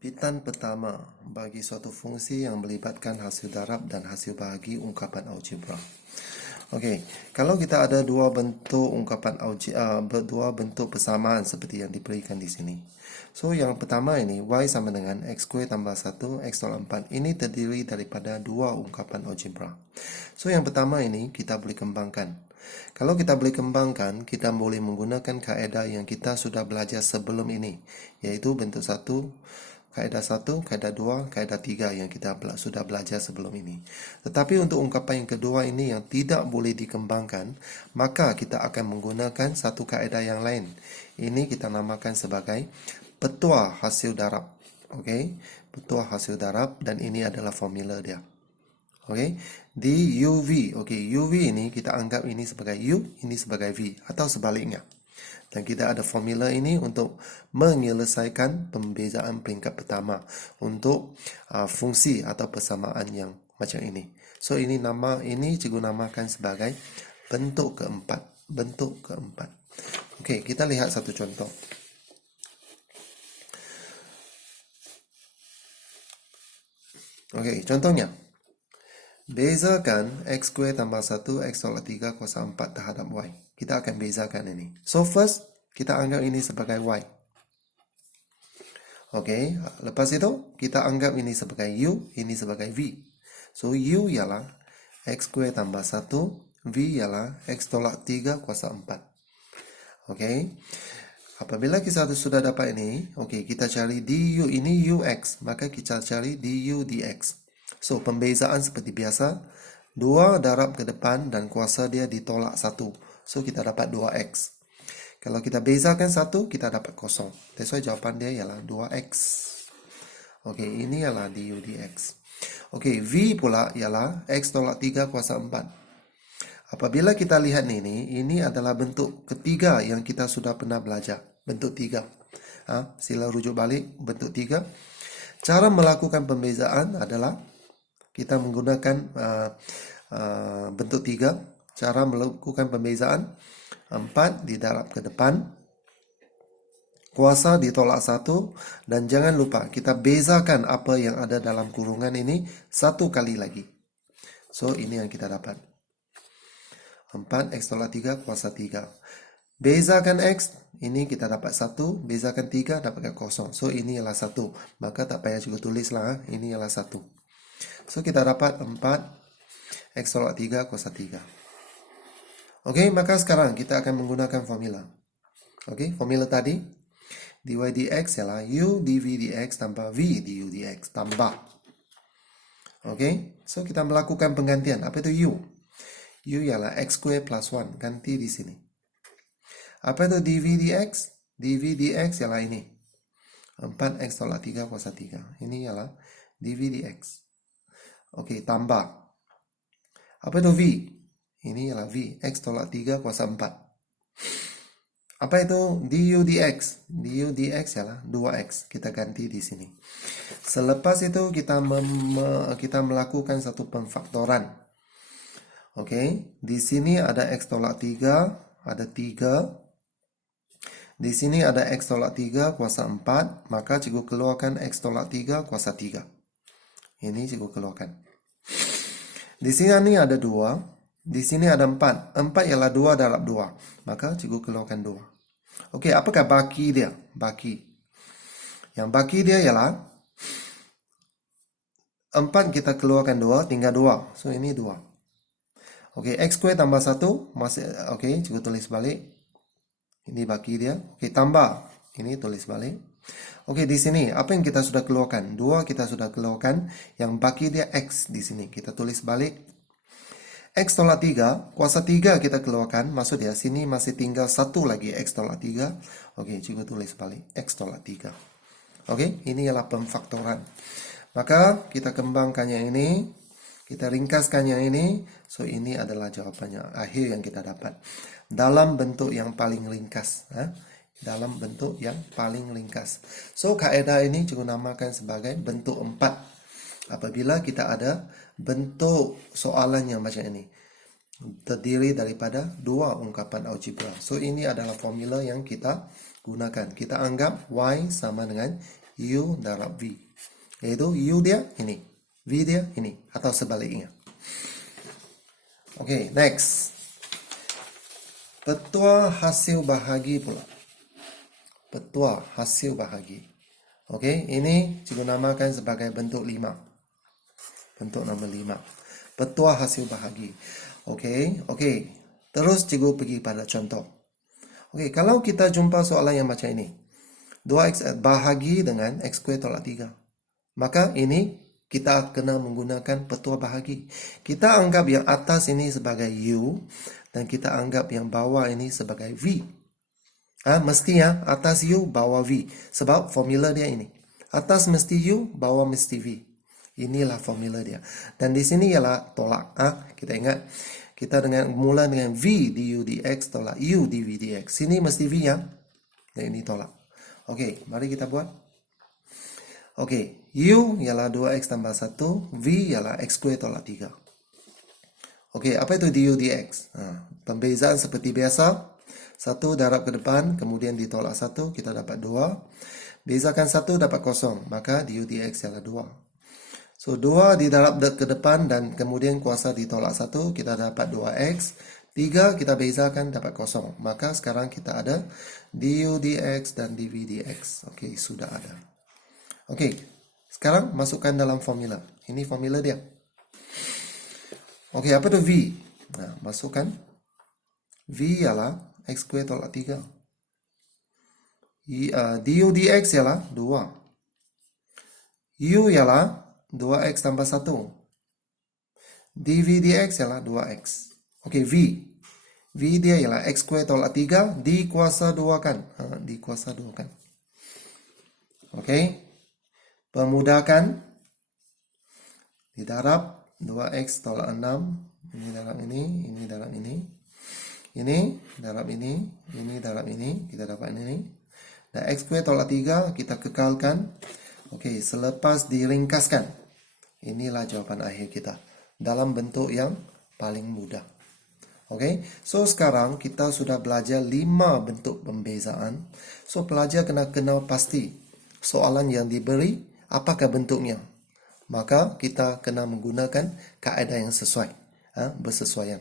Pembibitan pertama bagi suatu fungsi yang melibatkan hasil darab dan hasil bahagi ungkapan algebra. Okey, kalau kita ada dua bentuk ungkapan dua bentuk persamaan seperti yang diberikan di sini. So, yang pertama ini y sama dengan x² tambah 1 x tolak 4. Ini terdiri daripada dua ungkapan algebra. So, yang pertama ini kita boleh kembangkan. Kalau kita boleh kembangkan, kita boleh menggunakan kaedah yang kita sudah belajar sebelum ini, iaitu bentuk 1, kaedah 1, kaedah 2, kaedah 3 yang kita sudah belajar sebelum ini. Tetapi untuk ungkapan yang kedua ini yang tidak boleh dikembangkan, maka kita akan menggunakan satu kaedah yang lain. Ini kita namakan sebagai petua hasil darab. Okey, petua hasil darab, dan ini adalah formula dia. Okey, di UV. Okey, UV ini kita anggap ini sebagai U, ini sebagai V, atau sebaliknya. Dan kita ada formula ini untuk menyelesaikan pembezaan peringkat pertama untuk fungsi atau persamaan yang macam ini. So, ini cikgu namakan sebagai bentuk keempat. Bentuk keempat. Okey, kita lihat satu contoh. Okey, contohnya. Bezakan x² tambah 1 x tolak 3 kuasa 4 terhadap y. Kita akan bezakan ini. So, first, kita anggap ini sebagai y. Okey, lepas itu, kita anggap ini sebagai u, ini sebagai v. So, u ialah x² tambah 1, v ialah x tolak 3 kuasa 4. Okey, apabila kita sudah dapat ini, okey, kita cari du, ini ux, maka kita cari du dx. So, pembezaan seperti biasa, 2 darab ke depan dan kuasa dia ditolak 1. So, kita dapat 2x. Kalau kita bezakan 1, kita dapat kosong. That's why jawapan dia ialah 2x. Okey, ini ialah du dx. Okey, v pula ialah x tolak 3 kuasa 4. Apabila kita lihat ini adalah bentuk ketiga yang kita sudah pernah belajar. Bentuk 3. Sila rujuk balik bentuk 3. Cara melakukan pembezaan adalah kita menggunakan bentuk 3. Cara melakukan pembezaan 4 didarab ke depan, kuasa ditolak 1, dan jangan lupa kita bezakan apa yang ada dalam kurungan ini satu kali lagi. So, ini yang kita dapat. 4 x tolak 3 kuasa 3. Bezakan x, ini kita dapat 1. Bezakan 3, dapatkan kosong. So, ini ialah 1. Maka tak payah juga tulislah. Ini ialah 1. So, kita dapat 4 x tolak 3 kuasa 3. Okey, maka sekarang kita akan menggunakan formula. Okey, formula tadi, dy dx ialah u dv dx tambah v du dx tambah. Okey, so kita melakukan penggantian. Apa itu u? U ialah x² plus 1. Ganti di sini. Apa itu dv dx? dv dx ialah ini. 4x tolak 3 kuasa 3. Ini ialah dv dx. Okey, tambah. Apa itu v? Ini ialah v. X tolak 3 kuasa 4. Apa itu du dx? Du dx ialah 2x. Kita ganti di sini. Selepas itu kita melakukan satu pemfaktoran. Okey, di sini ada x tolak 3, ada 3. Di sini ada x tolak 3 kuasa 4, maka cikgu keluarkan x tolak 3 kuasa 3. Ini cikgu keluarkan. Di sini ada 2. Di sini ada 4. 4 ialah 2 darab 2. Maka cikgu keluarkan 2. Okey, apakah baki dia? Baki. Yang baki dia ialah 4 kita keluarkan 2, tinggal 2. So, ini 2. Okey, x² tambah 1. Okey, cikgu tulis balik. Ini baki dia. Okey, tambah. Ini tulis balik. Okey, di sini apa yang kita sudah keluarkan? 2 kita sudah keluarkan. Yang baki dia x di sini. Kita tulis balik. X tolak 3, kuasa 3 kita keluarkan. Maksud dia, sini masih tinggal 1 lagi x tolak 3. Okey, cikgu tulis balik. X tolak 3. Okey, ini ialah pemfaktoran. Maka kita kembangkan yang ini. Kita ringkaskan yang ini. So, ini adalah jawapannya. Akhir yang kita dapat. Dalam bentuk yang paling ringkas. Dalam bentuk yang paling ringkas. So, kaedah ini cikgu namakan sebagai bentuk 4. Apabila kita ada bentuk soalan yang macam ini. Terdiri daripada dua ungkapan algebra. So, ini adalah formula yang kita gunakan. Kita anggap y sama dengan U darab V. Yaitu U dia ini, V dia ini, atau sebaliknya. Oke, next. Petua hasil bahagi pula. Petua hasil bahagi. Oke, ini cikgu namakan sebagai bentuk 5. Bentuk nombor 5. Petua hasil bahagi. Oke. Terus cikgu pergi pada contoh. Oke, kalau kita jumpa soalan yang macam ini. 2x bahagi dengan x kuih tolak 3. Maka ini kita kena menggunakan petua bahagi. Kita anggap yang atas ini sebagai U dan kita anggap yang bawah ini sebagai V. Mestinya atas U, bawah V. Sebab formula dia ini. Atas mesti U, bawah mesti V. Inilah formula dia. Dan di sini ialah tolak. Kita ingat, kita mula dengan V du dx tolak U dv dx. Sini mesti V ya. Dan ini tolak. Oke, mari kita buat. Oke, U ialah 2x tambah 1, V ialah x kuih tolak 3. Oke, apa itu du dx? Pembezaan seperti biasa. 1 darab ke depan, kemudian ditolak 1, kita dapat 2. Bezakan 1 dapat 0, maka du dx ialah 2. So, 2 didarab ke depan dan kemudian kuasa ditolak 1, kita dapat 2x. 3 kita bezakan dapat 0. Maka sekarang kita ada du dx dan dv dx. Oke, sudah ada. Oke, sekarang masukkan dalam formula. Ini formula dia. Oke, apa itu V? Nah, masukkan. V ialah x kuih tolak 3. Du dx ialah 2. U ialah 2x tambah 1. dv dx ialah 2x. Oke, V. V dia ialah x kuih tolak 3 dikuasa 2 kan. Dikuasa 2 kan. Oke. Pemudahkan. Didarab 2x tolak 6. Ini dalam ini, ini dalam ini. Ini darab ini, ini darab ini. Kita dapat ini. Dan x kuih tolak 3 kita kekalkan. Oke, selepas diringkaskan. Inilah jawapan akhir kita. Dalam bentuk yang paling mudah. Oke, so sekarang kita sudah belajar 5 bentuk pembezaan. So pelajar kena kenal pasti soalan yang diberi apakah bentuknya. Maka kita kena menggunakan kaedah yang sesuai, bersesuaian.